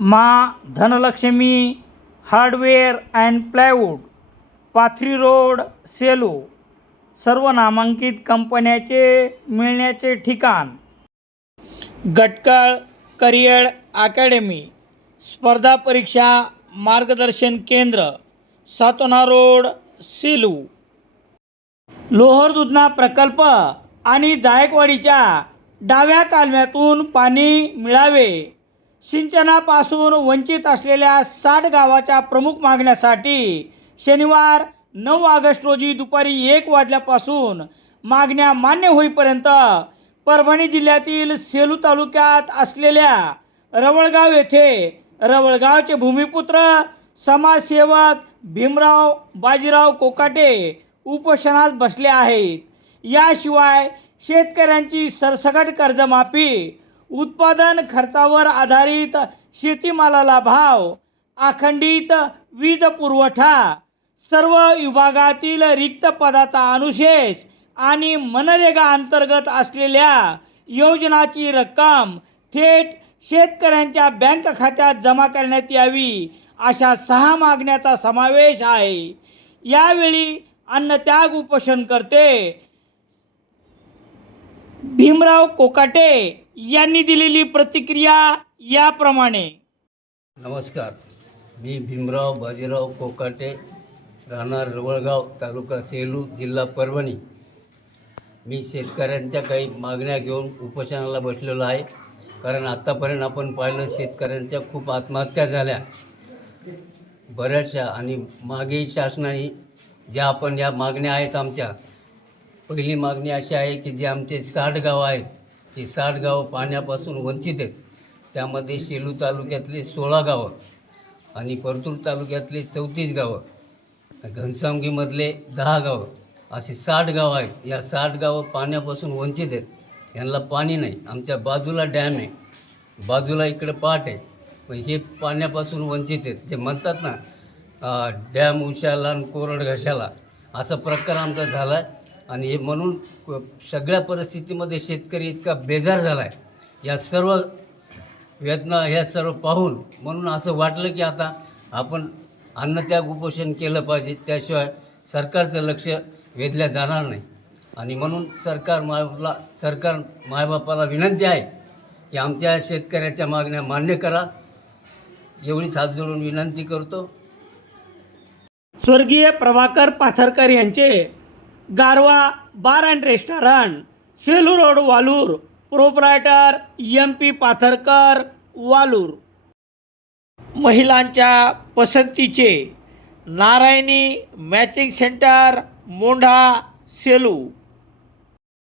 मा Dhanlaxmi hardware and plywood Pathri road Selu सर्व नामांकित कंपन्याचे मिळण्याचे ठिकाण. गटकळ करिअर अकॅडमी स्पर्धा परीक्षा मार्गदर्शन केंद्र सातोना रोड सेलू. लोहर दुधना प्रकल्प आणि जायकवाडीच्या डाव्या कालव्यातून पाणी मिळावे. सिंचनापासून वंचित असलेल्या साठ गावाच्या प्रमुख मागण्यासाठी शनिवार नऊ ऑगस्ट रोजी दुपारी एक वाजल्यापासून मागण्या मान्य होईपर्यंत परभणी जिल्ह्यातील सेलू तालुक्यात असलेल्या रवळगाव येथे रवळगावचे भूमिपुत्र समाजसेवक भीमराव बाजीराव कोकाटे उपोषणात बसले आहेत. याशिवाय शेतकऱ्यांची सरसकट कर्जमाफी उत्पादन खर्चावर आधारित शेतीमालाला भाव अखंडित वीज पुरवठा सर्व विभागातील रिक्त पदाचा अनुशेष आणि मनरेगा अंतर्गत असलेल्या योजनाची रक्कम थेट शेतकऱ्यांच्या बँक खात्यात जमा करण्यात यावी अशा सहा मागण्याचा समावेश आहे. यावेळी अन्नत्याग उपोषण करते भीमराव कोकाटे यांनी दिलेली प्रतिक्रिया याप्रमाणे. नमस्कार. मी भीमराव बाजीराव कोकाटे राहणार रवळगाव तालुका सेलू जिल्हा परभणी. मी शेतकऱ्यांच्या काही मागण्या घेऊन उपोषणाला बसलेलो आहे. कारण आत्तापर्यंत आपण पाहिलं शेतकऱ्यांच्या खूप आत्महत्या झाल्या. बऱ्याचशा आणि मागे शासनाने ज्या आपण या मागण्या आहेत आमच्या पहिली मागणी अशी आहे की जे आमचे साठ गावं आहेत ती साठ गावं पाण्यापासून वंचित आहेत. त्यामध्ये शेलू तालुक्यातले सोळा गावं आणि परतूर तालुक्यातले चौतीस गावं घनसावंगीमधले दहा गावं अशी साठ गावं आहेत. या साठ गावं पाण्यापासून वंचित आहेत. यांना पाणी नाही. आमच्या बाजूला डॅम आहे. बाजूला इकडे पाट आहे. पण हे पाण्यापासून वंचित आहेत. जे म्हणतात ना डॅम उशाला आणि कोरड घशाला असा प्रकार आमचा झाला आहे आणि हे म्हणून सगळ्या परिस्थितीमध्ये शेतकरी इतका बेजार झाला आहे या सर्व वेदना ह्या सर्व पाहून म्हणून असं वाटलं की आता आपण अन्नत्याग उपोषण केलं पाहिजे. त्याशिवाय सरकारचं लक्ष वेधल्या जाणार नाही. आणि म्हणून सरकार मायबाला सरकार मायबापाला विनंती आहे की आमच्या शेतकऱ्याच्या मागण्या मान्य करा. एवढीच हात जोडून विनंती करतो. स्वर्गीय प्रभाकर पाथरकर यांचे Garva bar and restaurant Selu road Walur. Proprietor M P Patharkar Walur. महिलांच्या पसंतीचे नारायणी मॅचिंग सेंटर मोंढा सेलू.